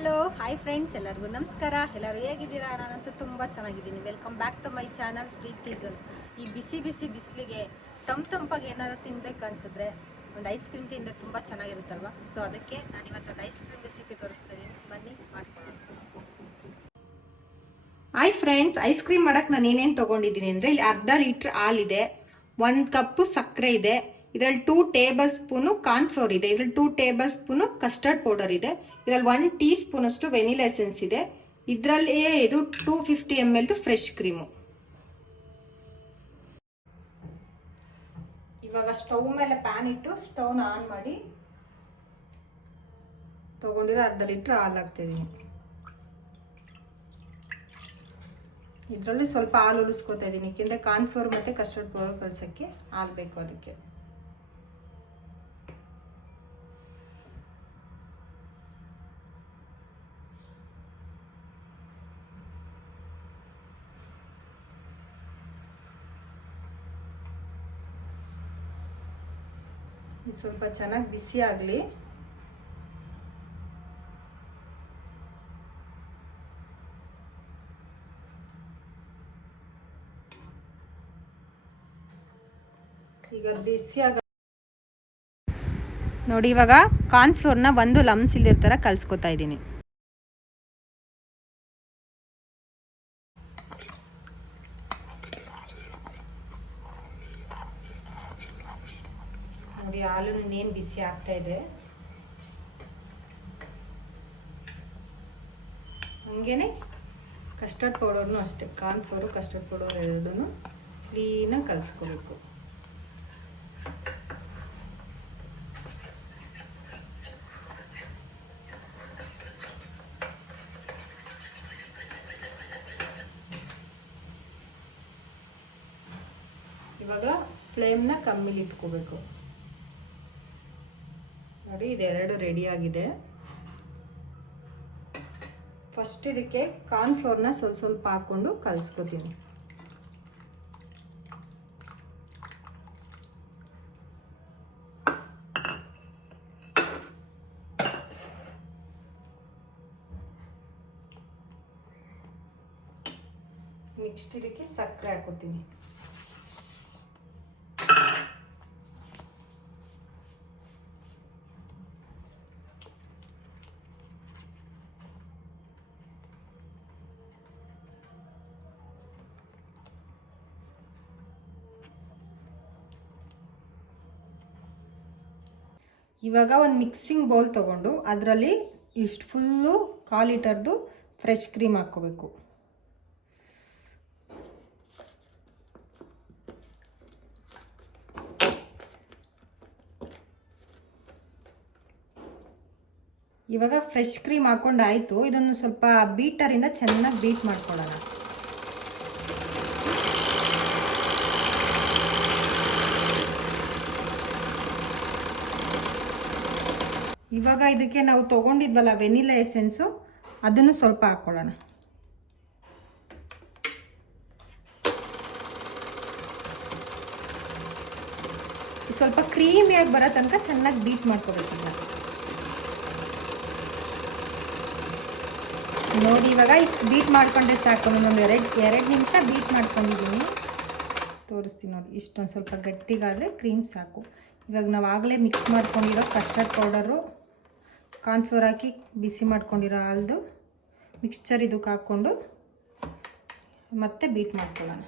Hello hi friends, ಎಲ್ಲರಿಗೂ ನಮಸ್ಕಾರ. ಎಲ್ಲರೂ ಹೇಗಿದ್ದೀರಾ? ನಾನಂತೂ ತುಂಬ ಚೆನ್ನಾಗಿದ್ದೀನಿ. Welcome back to my channel Preethi zone. ಈ ಬಿಸಿ ಬಿಸಿ ಬಿಸಿಲಿಗೆ ತಂಪಾಗಿ ಏನಾದ್ರು ತಿನ್ಬೇಕು ಅನ್ಸಿದ್ರೆ ಒಂದು ಐಸ್ ಕ್ರೀಮ್ ತಿಂದರೆ ತುಂಬ ಚೆನ್ನಾಗಿರುತ್ತಲ್ವ. ಸೊ ಅದಕ್ಕೆ ನಾನು ಇವತ್ತೊಂದು ಐಸ್ ಕ್ರೀಮ್ ರೆಸಿಪಿ ತೋರಿಸ್ತಾ ಇದ್ದೀನಿ, ಬನ್ನಿ ಮಾಡ್ಕೊಳ್ಳೋಣ. ಹಾಯ್ ಫ್ರೆಂಡ್ಸ್, ಐಸ್ ಕ್ರೀಮ್ ಮಾಡೋಕ್ಕೆ ನಾನು ಏನೇನು ತೊಗೊಂಡಿದ್ದೀನಿ ಅಂದರೆ, ಇಲ್ಲಿ ಅರ್ಧ ಲೀಟ್ರ್ ಹಾಲಿದೆ, 1 ಕಪ್ಪು ಸಕ್ಕರೆ ಇದೆ, ಇದರಲ್ಲಿ 2 ಟೇಬಲ್ ಸ್ಪೂನು ಕಾರ್ನ್ಫ್ಲೋರ್ ಇದೆ, ಇದರಲ್ಲಿ 2 ಟೇಬಲ್ ಸ್ಪೂನು ಕಸ್ಟರ್ಡ್ ಪೌಡರ್ ಇದೆ, ಇದರಲ್ಲಿ 1 ಟೀ ಸ್ಪೂನ್ ಅಷ್ಟು ವೆನಿಲಾ ಎಸೆನ್ಸ್ ಇದೆ, ಇದರಲ್ಲಿ ಇದು 250 ml ಫ್ರೆಶ್ ಕ್ರೀಮು. ಇವಾಗ ಸ್ಟವ್ ಮೇಲೆ ಪ್ಯಾನ್ ಇಟ್ಟು ಸ್ಟವ್ನ ಆನ್ ಮಾಡಿ ತಗೊಂಡಿರೋ ಅರ್ಧ ಲೀಟ್ರ್ ಹಾಲು ಹಾಕ್ತಿದ್ದೀನಿ. ಇದರಲ್ಲಿ ಸ್ವಲ್ಪ ಹಾಲು ಉಳಿಸ್ಕೊತಾ ಇದ್ದೀನಿ, ಏಕೆಂದರೆ ಕಾರ್ನ್ಫ್ಲೋರ್ ಮತ್ತು ಕಸ್ಟರ್ಡ್ ಪೌಡರ್ ಕಲಸೋಕ್ಕೆ ಹಾಲು ಬೇಕು. ಅದಕ್ಕೆ ಸ್ವಲ್ಪ ಚೆನ್ನಾಗಿ ಬಿಸಿ ಆಗಲಿ. ಈಗ ಬಿಸಿಯಾಗ ನೋಡಿ, ಇವಾಗ ಕಾರ್ನ್ಫ್ಲೋರ್ನ ಒಂದು ಲಮ್ಸ್ ಇಲ್ದಿರ ಥರ ಕಲಿಸ್ಕೊತಾ ಇದ್ದೀನಿ. ನೋಡಿ, ಹಾಲು ಇನ್ನೇನು ಬಿಸಿ ಆಗ್ತಾ ಇದೆ. ಹಂಗೇನೆ ಕಸ್ಟರ್ಡ್ ಪೌಡರ್ನು ಅಷ್ಟೇ, ಕಾರ್ನ್ಫ್ಲೋರು ಕಸ್ಟರ್ಡ್ ಪೌಡರ್ ಎರಡೂ ಕ್ಲೀನಾಗಿ ಕಲಿಸ್ಕೋಬೇಕು. ಇವಾಗ ಫ್ಲೇಮ್ನ ಕಮ್ಮಿಲಿ ಇಟ್ಕೋಬೇಕು. ನೋಡಿ, ಇದೆರಡು ರೆಡಿ ಆಗಿದೆ. ಫಸ್ಟ್ ಇದಕ್ಕೆ ಕಾರ್ನ್ಫ್ಲೋರ್ನ ಸ್ವಲ್ಪ ಹಾಕೊಂಡು ಕಲಿಸ್ಕೊತೀನಿ. ನೆಕ್ಸ್ಟ್ ಇದಕ್ಕೆ ಸಕ್ಕರೆ ಹಾಕೋತೀನಿ. ಇವಾಗ ಒಂದು ಮಿಕ್ಸಿಂಗ್ ಬೌಲ್ ತಗೊಂಡು ಅದರಲ್ಲಿ ಇಷ್ಟು ಫುಲ್ಲು 1/4 ಲೀಟರ್ದು ಫ್ರೆಶ್ ಕ್ರೀಮ್ ಹಾಕ್ಕೋಬೇಕು. ಇವಾಗ ಫ್ರೆಶ್ ಕ್ರೀಮ್ ಹಾಕೊಂಡು ಆಯಿತು. ಇದನ್ನು ಸ್ವಲ್ಪ ಬೀಟರಿಂದ ಚೆನ್ನಾಗಿ ಬೀಟ್ ಮಾಡ್ಕೊಳ್ಳೋಣ. ಇವಾಗ ಇದಕ್ಕೆ ನಾವು ತೊಗೊಂಡಿದ್ವಲ್ಲ ವೆನಿಲಾ ಎಸೆನ್ಸು, ಅದನ್ನು ಸ್ವಲ್ಪ ಹಾಕ್ಕೊಳ್ಳೋಣ. ಸ್ವಲ್ಪ ಕ್ರೀಮಿಯಾಗಿ ಬರೋ ತನಕ ಚೆನ್ನಾಗಿ ಬೀಟ್ ಮಾಡ್ಕೋಬೇಕಲ್ಲ. ನೋಡಿ, ಇವಾಗ ಇಷ್ಟು ಬೀಟ್ ಮಾಡ್ಕೊಂಡ್ರೆ ಸಾಕು. ಒಂದು ಎರಡು ನಿಮಿಷ ಬೀಟ್ ಮಾಡ್ಕೊಂಡಿದ್ದೀನಿ, ತೋರಿಸ್ತೀನಿ ನೋಡಿ. ಇಷ್ಟೊಂದು ಸ್ವಲ್ಪ ಗಟ್ಟಿಗಾದರೆ ಕ್ರೀಮ್ ಸಾಕು. ಇವಾಗ ನಾವು ಆಗಲೇ ಮಿಕ್ಸ್ ಮಾಡ್ಕೊಂಡಿರೋ ಕಸ್ಟರ್ಡ್ ಪೌಡರು, ಕಾರ್ನ್ಫ್ಲೋರ್ ಹಾಕಿ ಬಿಸಿ ಮಾಡ್ಕೊಂಡಿರೋ ಹಾಲ್ದು ಮಿಕ್ಸ್ಚರ್ ಇದಕ್ಕೆ ಹಾಕ್ಕೊಂಡು ಮತ್ತೆ ಬೀಟ್ ಮಾಡ್ಕೊಳ್ಳೋಣ.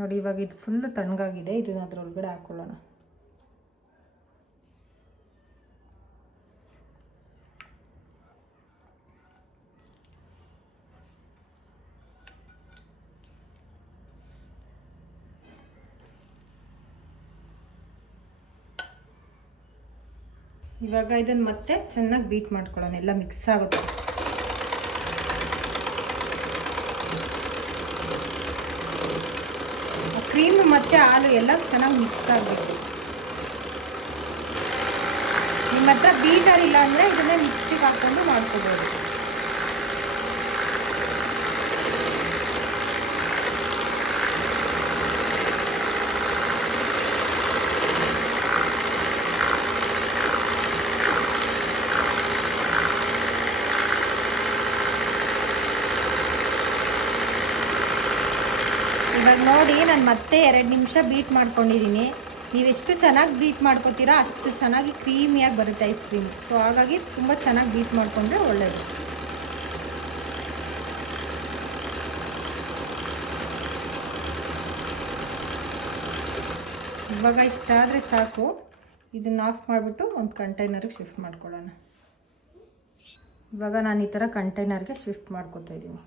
ನೋಡಿ, ಇವಾಗ ಇದು ಫುಲ್ಲು ತಣ್ಣಗಾಗಿದೆ. ಇದನ್ನ ಅದರೊಳಗಡೆ ಹಾಕ್ಕೊಳ್ಳೋಣ. ಇವಾಗ ಇದನ್ನು ಮತ್ತೆ ಚೆನ್ನಾಗಿ ಬೀಟ್ ಮಾಡ್ಕೊಳ್ಳೋಣ, ಎಲ್ಲ ಮಿಕ್ಸ್ ಆಗುತ್ತೆ. ಕ್ರೀಮ್ ಮತ್ತು ಹಾಲು ಎಲ್ಲ ಚೆನ್ನಾಗಿ ಮಿಕ್ಸ್ ಆಗಬೇಕು. ನಿಮ್ಮ ಹತ್ರ ಬೀಟರ್ ಇಲ್ಲ ಅಂದರೆ ಇದನ್ನೇ ಮಿಕ್ಸಿಗೆ ಹಾಕ್ಕೊಂಡು ಮಾಡ್ಕೋಬೋದು. ಇವಾಗ ನೋಡಿ ನಾನು ಮತ್ತೆ 2 ನಿಮಿಷ ಬೀಟ್ ಮಾಡ್ಕೊಂಡಿದ್ದೀನಿ. ನೀವು ಎಷ್ಟು ಚೆನ್ನಾಗಿ ಬೀಟ್ ಮಾಡ್ಕೋತೀರಾ ಅಷ್ಟು ಚೆನ್ನಾಗಿ ಕ್ರೀಮಿಯಾಗಿ ಬರುತ್ತೆ ಐಸ್ ಕ್ರೀಮ್. ಸೊ ಹಾಗಾಗಿ ತುಂಬ ಚೆನ್ನಾಗಿ ಬೀಟ್ ಮಾಡಿಕೊಂಡ್ರೆ ಒಳ್ಳೆಯದು. ಇವಾಗ ಇಷ್ಟಾದರೆ ಸಾಕು. ಇದನ್ನು ಆಫ್ ಮಾಡಿಬಿಟ್ಟು ಒಂದು ಕಂಟೈನರ್ಗೆ ಶಿಫ್ಟ್ ಮಾಡ್ಕೊಳ್ಳೋಣ. ಇವಾಗ ನಾನು ಈ ಥರ ಕಂಟೈನರ್ಗೆ ಶಿಫ್ಟ್ ಮಾಡ್ಕೊತಾ ಇದ್ದೀನಿ.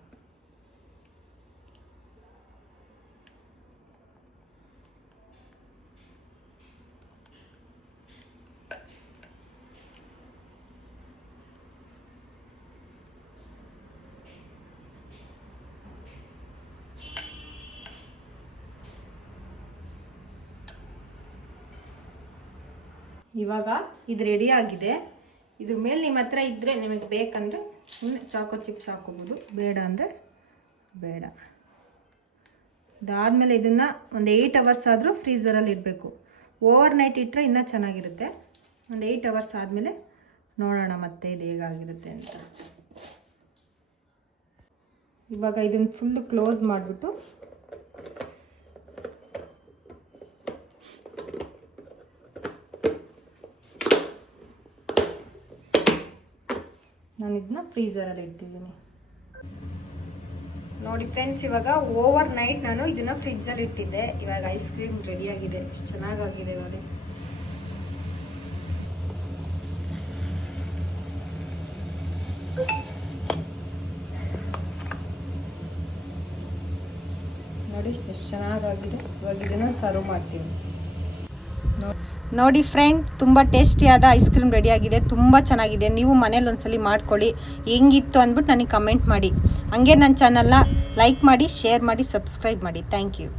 ಇವಾಗ ಇದು ರೆಡಿ ಆಗಿದೆ. ಇದ್ರ ಮೇಲೆ ನಿಮ್ಮ ಹತ್ರ ಇದ್ದರೆ ನಿಮಗೆ ಬೇಕಂದರೆ ಸುಮ್ಮನೆ ಚಾಕೋ ಚಿಪ್ಸ್ ಹಾಕೋಬೋದು, ಬೇಡ ಅಂದರೆ ಬೇಡ. ಇದಾದಮೇಲೆ ಇದನ್ನು ಒಂದು 8 ಅವರ್ಸ್ ಆದರೂ ಫ್ರೀಝರಲ್ಲಿ ಇಡಬೇಕು. ಓವರ್ ನೈಟ್ ಇಟ್ಟರೆ ಇನ್ನೂ ಚೆನ್ನಾಗಿರುತ್ತೆ. ಒಂದು 8 ಅವರ್ಸ್ ಆದಮೇಲೆ ನೋಡೋಣ ಮತ್ತೆ ಇದು ಹೇಗಾಗಿರುತ್ತೆ ಅಂತ. ಇವಾಗ ಇದನ್ನು ಫುಲ್ಲು ಕ್ಲೋಸ್ ಮಾಡಿಬಿಟ್ಟು ನಾನು ಇದನ್ನ ಫ್ರೀಝರಲ್ಲಿ ಇಡ್ತಿದ್ದೀನಿ. ನೋಡಿ ಫ್ರೆಂಡ್ಸ್, ಇವಾಗ ಓವರ್ ನೈಟ್ ನಾನು ಇದನ್ನು ಫ್ರಿಜ್ಜಲ್ಲಿ ಇಟ್ಟಿದ್ದೆ. ಇವಾಗ ಐಸ್ ಕ್ರೀಮ್ ರೆಡಿಯಾಗಿದೆ. ಎಷ್ಟು ಚೆನ್ನಾಗಾಗಿದೆ ನೋಡಿ. ನೋಡಿ ಎಷ್ಟು ಚೆನ್ನಾಗಾಗಿದೆ. ಇವಾಗ ಇದನ್ನು ಸರ್ವ್ ಮಾಡ್ತೀನಿ. ನೋಡಿ ಫ್ರೆಂಡ್, ತುಂಬ ಟೇಸ್ಟಿಯಾದ ಐಸ್ ಕ್ರೀಮ್ ರೆಡಿಯಾಗಿದೆ. ತುಂಬ ಚೆನ್ನಾಗಿದೆ. ನೀವು ಮನೇಲಿ ಒಂದ್ಸಲಿ ಮಾಡ್ಕೊಳ್ಳಿ. ಹೆಂಗಿತ್ತು ಅಂದ್ಬಿಟ್ಟು ನನಗೆ ಕಮೆಂಟ್ ಮಾಡಿ. ಹಾಗೆ ನನ್ನ ಚಾನಲ್ನ ಲೈಕ್ ಮಾಡಿ, ಶೇರ್ ಮಾಡಿ, ಸಬ್ಸ್ಕ್ರೈಬ್ ಮಾಡಿ. Thank you.